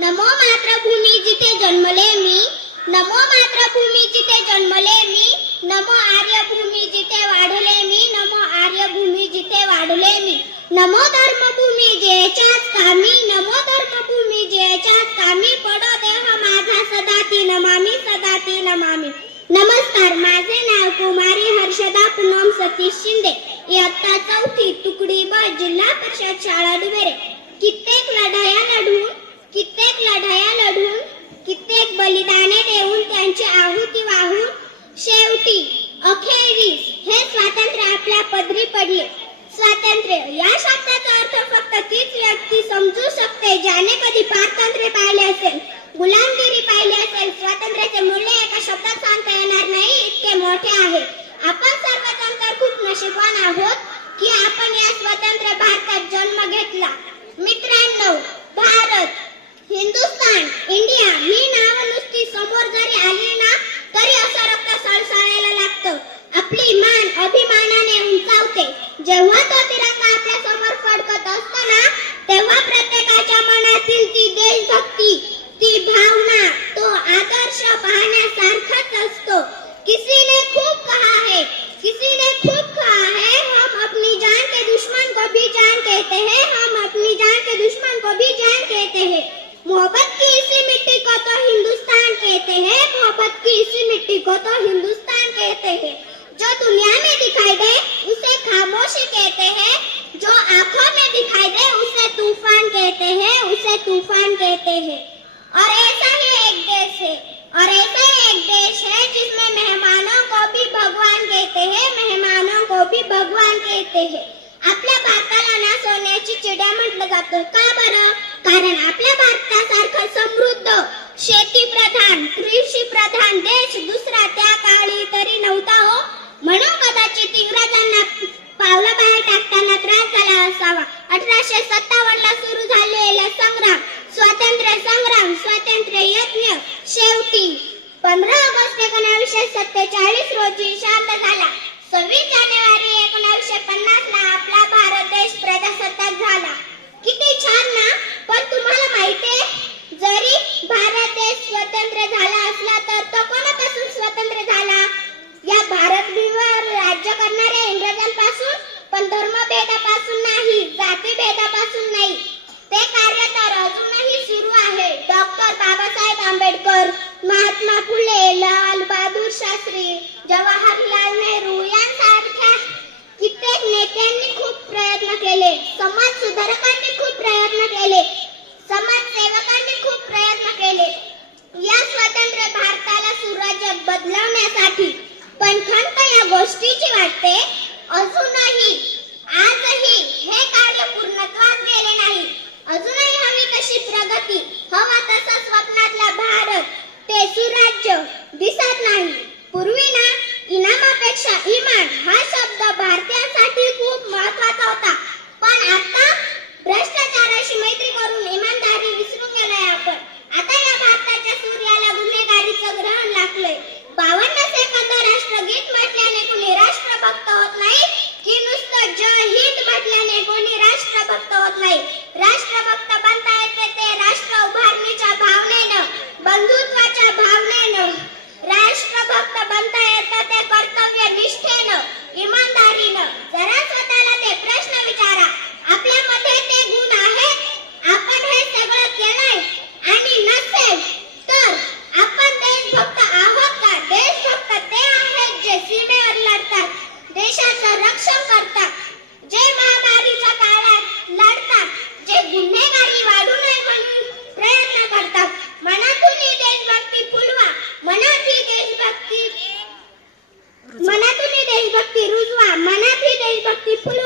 नमो मातृभूमी जिथे जन्मले मी नमो मातृभूमी जिथे जन्मले मी नमो आर्यभूमी जिथे वाढले मी नमो आर्यभूमी जिथे वाढले मी. नमो धर्मभूमी जयच्याच कामी नमो धर्मभूमी जयच्याच कामी पडो देह माझा सदा ती नमामी सदा ती नमामी. नमस्कार माझे नाव कुमारी हर्षदा पुनम सतीश शिंदे. इयत्ता चौथी तुकडी ब जिल्हा परिषद शाळा डुबेरे कित्येक लढाया लढून कित्येक लढाया लढून कित्येक बलिदाने देऊन त्यांची आहुती वाहून शेवटी अखेरीस हे स्वातंत्र्य आपल्या पदरी पडले. स्वातंत्र्य या शब्दाचा अर्थ फक्त तीच व्यक्ती जेव्हा तो तिरंगा आपल्या समोर फडकत असतो ना तेव्हा प्रत्येकाच्या मनातील ती देशभक्ती ती भावना तो आदर्श पाहण्यासारखाच असतो. किसी ने खूप कहा है किसी ने कहा है हम अपनी जान के दुश्मन को भी जान कहते हैं, हम अपनी जान के दुश्मन को भी जान कहते हैं। मोहब्बत की इसी मिट्टी को तो हिंदुस्तान कहते हैं, मोहब्बत की इसी मिट्टी को तो हिंदुस्तान कहते हैं जो दुनिया में दिखाई दे उसे खामोशी कहते हैं, जो आँखों में दिखाई दे, उसे तूफ़ान कहते हैं, उसे तूफ़ान कहते हैं। और ऐसा ही एक देश है, और ऐसा ही एक देश है, जिसमें मेहमानों को भी भगवान कहते हैं, मेहमानों को भी भगवान कहते हैं। आपल्या भारताला ना सोन्याची चिड्या म्हटलं जातं का बरं? कारण आपल्या भारतासारखं समृद्ध शेती प्रधान, कृषी प्रधान देश दुसरा त्या अठराशे सत्तावन्न ला सुरू झालेला संग्राम स्वातंत्र्य संग्राम स्वातंत्र्य यज्ञ शेवटी पंधरा ऑगस्ट एकोणावीसशे सत्तेचाळीस रोजी शांत झाला. बदलवण्यासाठी पण खंत या गोष्टीची वाटते. अजूनही आजही हे कार्य पूर्णत्वास गेले नाही. अजूनही हवी तशी प्रगती हवा तसा स्वप्नातला भारत ते सुराज्य दिसत नाही. पूर्वी ना इनामापेक्षा इमान हा शब्द भारतीय कोणी राष्ट्रभक्त होत नाही. राष्ट्रभक्त You.